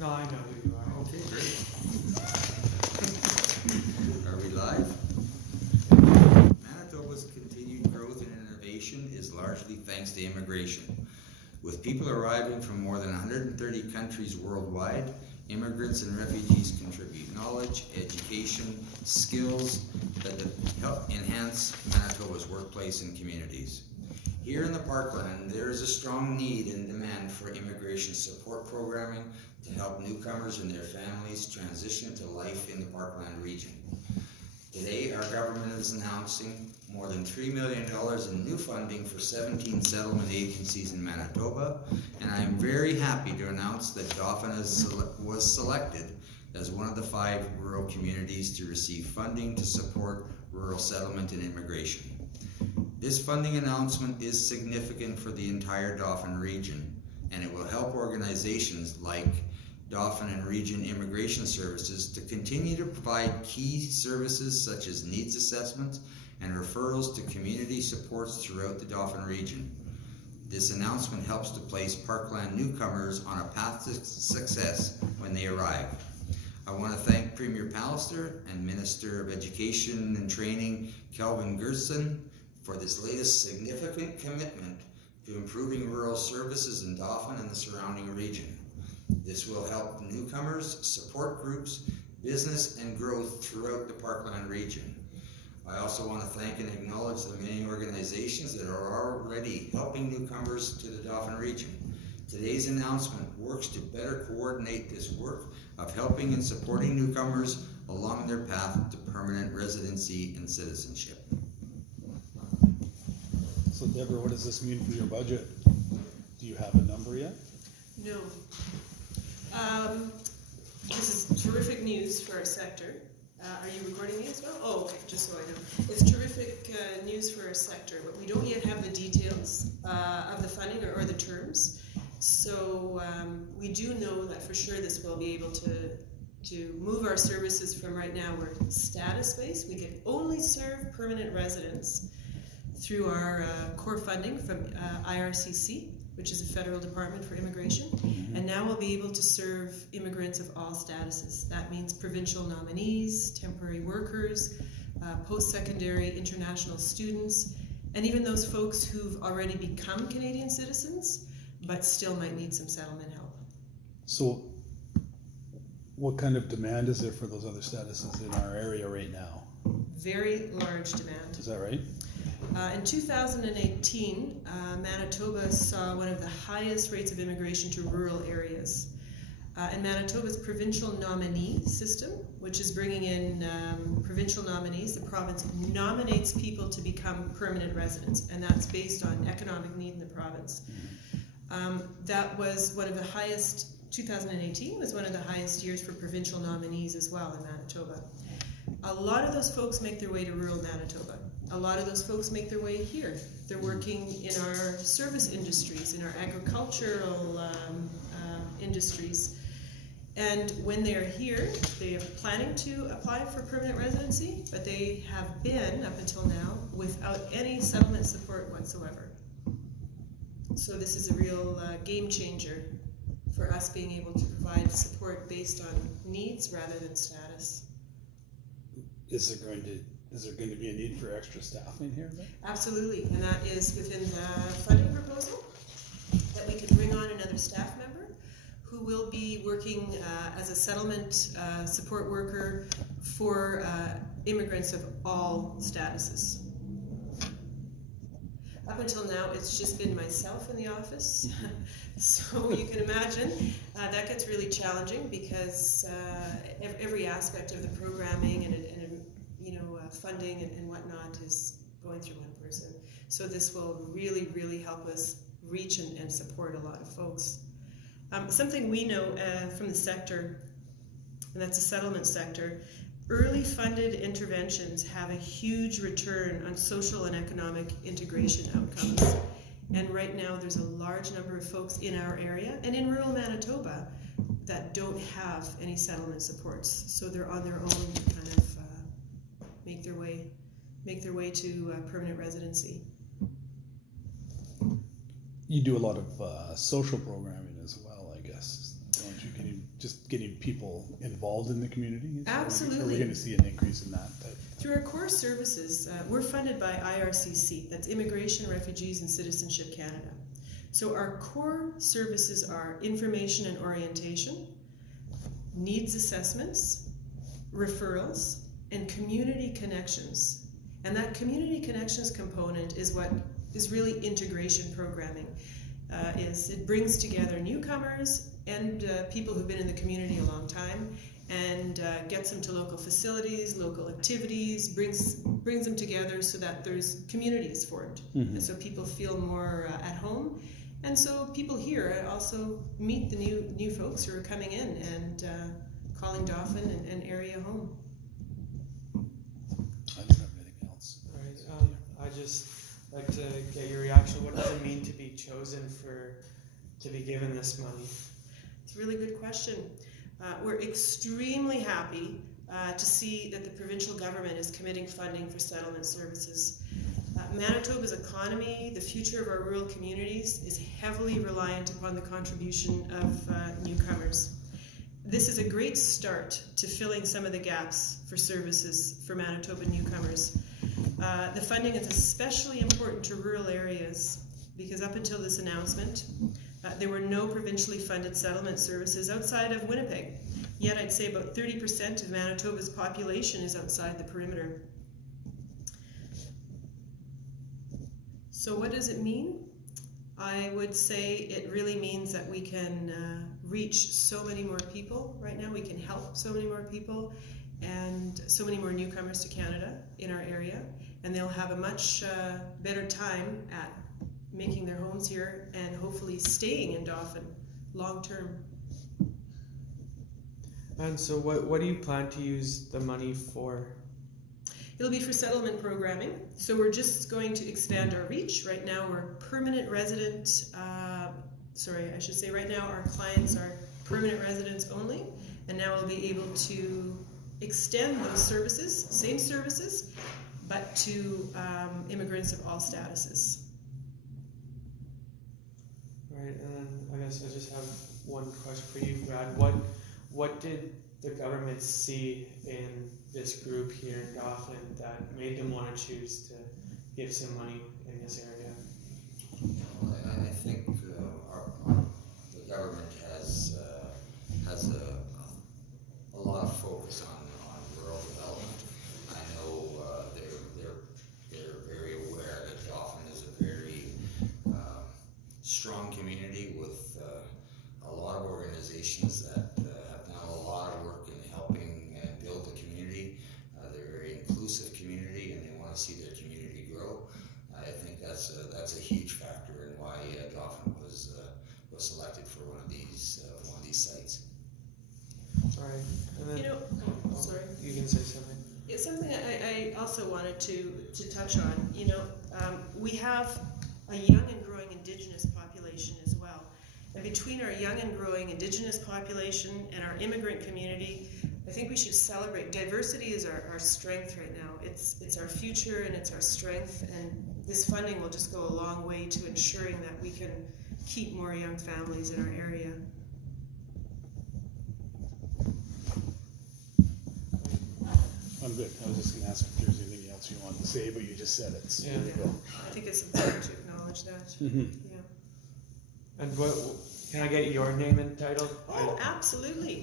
No, I know who you are. Okay, great. Are we live? Manitoba's continued growth and innovation is largely thanks to immigration. With people arriving from more than 130 countries worldwide, immigrants and refugees contribute knowledge, education, skills that help enhance Manitoba's workplace and communities. Here in the Parkland, there is a strong need and demand for immigration support programming to help newcomers and their families transition to life in the Parkland region. Today, our government is announcing more than $3 million in new funding for 17 settlement agencies in Manitoba, and I am very happy to announce that Dauphin was selected as one of the 5 rural communities to receive funding to support rural settlement and immigration. This funding announcement is significant for the entire Dauphin region, and it will help organizations like Dauphin and Region Immigration Services to continue to provide key services such as needs assessments and referrals to community supports throughout the Dauphin region. This announcement helps to place Parkland newcomers on a path to success when they arrive. I want to thank Premier Pallister and Minister of Education and Training Kelvin Gerson for this latest significant commitment to improving rural services in Dauphin and the surrounding region. This will help newcomers, support groups, business, and growth throughout the Parkland region. I also want to thank and acknowledge the many organizations that are already helping newcomers to the Dauphin region. Today's announcement works to better coordinate this work of helping and supporting newcomers along their path to permanent residency and citizenship. So Deborah, what does this mean for your budget? Do you have a number yet? No. This is terrific news for our sector. Are you recording me as well? Oh, okay, just so I know. It's terrific news for our sector, but we don't yet have the details of the funding or the terms. So we do know that for sure this will be able to move our services from right now we're status-based. We can only serve permanent residents through our core funding from IRCC, which is a federal department for immigration, and now we'll be able to serve immigrants of all statuses. That means provincial nominees, temporary workers, post-secondary international students, and even those folks who've already become Canadian citizens, but still might need some settlement help. So what kind of demand is there for those other statuses in our area right now? Very large demand. Is that right? In 2018, Manitoba saw one of the highest rates of immigration to rural areas. And Manitoba's provincial nominee system, which is bringing in provincial nominees, the province nominates people to become permanent residents, and that's based on economic need in the province. That was one of the highest, 2018 was one of the highest years for provincial nominees as well in Manitoba. A lot of those folks make their way to rural Manitoba. A lot of those folks make their way here. They're working in our service industries, in our agricultural industries. And when they're here, they are planning to apply for permanent residency, but they have been, up until now, without any settlement support whatsoever. So this is a real game changer for us being able to provide support based on needs rather than status. Is there going to be a need for extra staffing here then? Absolutely, and that is within the funding proposal, that we could bring on another staff member who will be working as a settlement support worker for immigrants of all statuses. Up until now, it's just been myself in the office, so you can imagine that gets really challenging because every aspect of the programming and funding and whatnot is going through one person. So this will really, really help us reach and support a lot of folks. Something we know from the sector, and that's the settlement sector, early funded interventions have a huge return on social and economic integration outcomes. And right now there's a large number of folks in our area and in rural Manitoba that don't have any settlement supports. So they're on their own to kind of make their way to permanent residency. You do a lot of social programming as well, I guess, don't Just getting people involved in the community? Absolutely. Are we gonna see an increase in that type? Through our core services, we're funded by IRCC, that's Immigration, Refugees and Citizenship Canada. So our core services are information and orientation, needs assessments, referrals, and community connections. And that community connections component is what is really integration programming. It brings together newcomers and people who've been in the community a long time, and gets them to local facilities, local activities, brings them together so that there's communities formed. Mm-hmm. And so people feel more at home. And so people here also meet the new folks who are coming in and calling Dauphin and area home. I don't have anything else. Right. I just like to get your reaction. What does it mean to be chosen to be given this money? It's a really good question. We're extremely happy to see that the provincial government is committing funding for settlement services. Manitoba's economy, the future of our rural communities, is heavily reliant upon the contribution of newcomers. This is a great start to filling some of the gaps for services for Manitoba newcomers. The funding is especially important to rural areas because up until this announcement, there were no provincially funded settlement services outside of Winnipeg. Yet I'd say about 30% of Manitoba's population is outside the perimeter. So what does it mean? I would say it really means that we can reach so many more people right now. We can help so many more people and so many more newcomers to Canada in our area. And they'll have a much better time at making their homes here and hopefully staying in Dauphin long term. And so what do you plan to use the money for? It'll be for settlement programming. So we're just going to expand our reach. Right now we're permanent resident, right now our clients are permanent residents only, and now we'll be able to extend those services, same services, but to immigrants of all statuses. Right, and then I guess I just have one question for you, Brad. What did the government see in this group here in Dauphin that made them want to choose to give some money in this area? I think the government has a lot of focus on rural development. I know they're very aware that Dauphin is a very strong community with a lot of organizations that have done a lot of work in helping build the community. They're a very inclusive community, and they want to see their community grow. I think that's a huge factor in why Dauphin was selected for one of these sites. All right, and then Sorry. you can say something. It's something I also wanted to touch on. We have a young and growing Indigenous population as well. And between our young and growing Indigenous population and our immigrant community, I think we should celebrate. Diversity is our strength right now. It's our future and it's our strength, and this funding will just go a long way to ensuring that we can keep more young families in our area. I'm good. I was just gonna ask if there's anything else you wanted to say, but you just said it. So Yeah. there you go. I think it's important to acknowledge that. Mhm. Yeah. And what can I get your name and title? Oh, absolutely.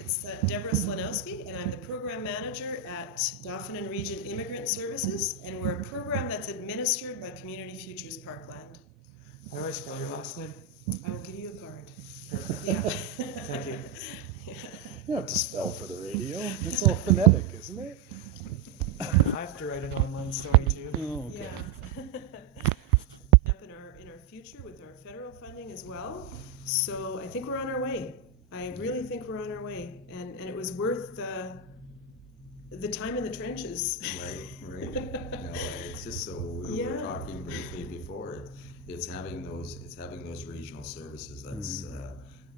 It's Deborah Slanowski, and I'm the program manager at Dauphin and Region Immigrant Services, and we're a program that's administered by Community Futures Parkland. How do I spell your last name? I will give you a card. Perfect. Yeah. Thank you. Yeah. You don't have to spell for the radio. It's all phonetic, isn't it? I have to write an online story too. Oh, okay. Yeah. Up in our future with our federal funding as well. So I think we're on our way. I really think we're on our way, and it was worth the time in the trenches. Right. No, it's just so we were talking briefly before. It's having those regional services that's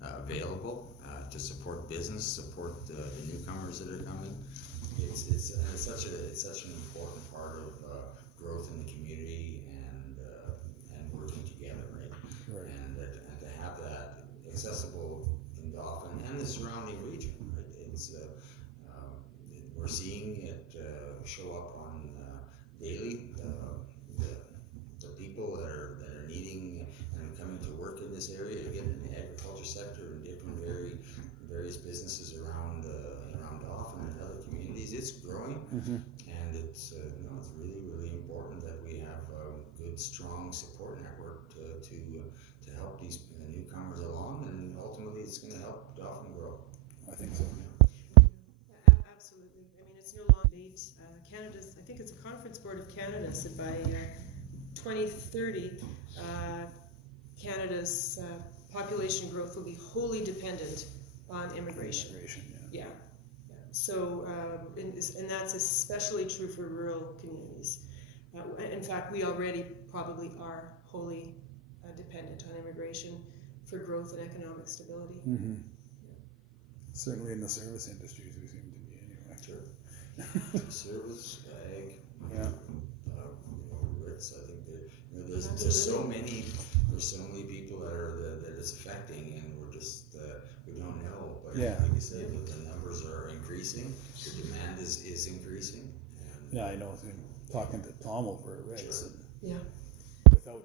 available to support business, support the newcomers that are coming. It's such an important part of growth in the community and working together, right? Right. And to have that accessible Dauphin and the surrounding region. Right? It's we're seeing it show up on daily. The people that are needing and coming to work in this area, again in the agriculture sector and different various businesses around Dauphin and other communities, it's growing, and it's it's really important that we have a good, strong support network to help these newcomers along, and ultimately it's going to help Dauphin grow. I think so. Absolutely. I mean, it's no longer debate. Canada's, I think it's a Conference Board of Canada said by 2030, Canada's population growth will be wholly dependent on immigration. Yeah. So, and that's especially true for rural communities. In fact, we already probably are wholly dependent on immigration for growth and economic stability. Certainly in the service industries we seem to be anyway. Sure. Service, ag, Yeah. Ritz, I think there's so many people that it's affecting, and we're just we don't know. But Yeah. like I said, the numbers are increasing, the demand is increasing. And Yeah, I know. Talking to Tom over at Ritz, Sure. and Yeah. without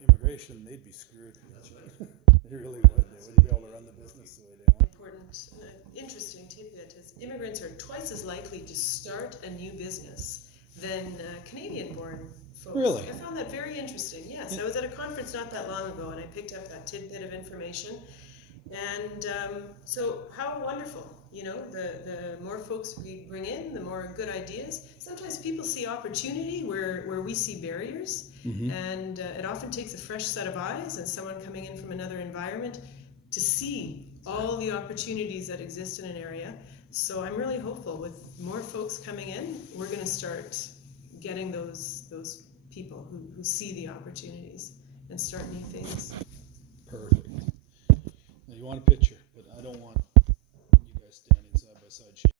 immigration, they'd be screwed. That's right. They really would. They wouldn't be able to run the business the way they want. Important, interesting tidbit is immigrants are twice as likely to start a new business than Canadian-born folks. Really? I found that very interesting. Yes, I was at a conference not that long ago, and I picked up that tidbit of information. And so, how wonderful! You know, the more folks we bring in, the more good ideas. Sometimes people see opportunity where we see barriers, and it often takes a fresh set of eyes and someone coming in from another environment to see all the opportunities that exist in an area. So I'm really hopeful with more folks coming in, we're going to start getting those people who see the opportunities and start new things. Perfect. Now you want a picture, but I don't want you guys standing side by side shaking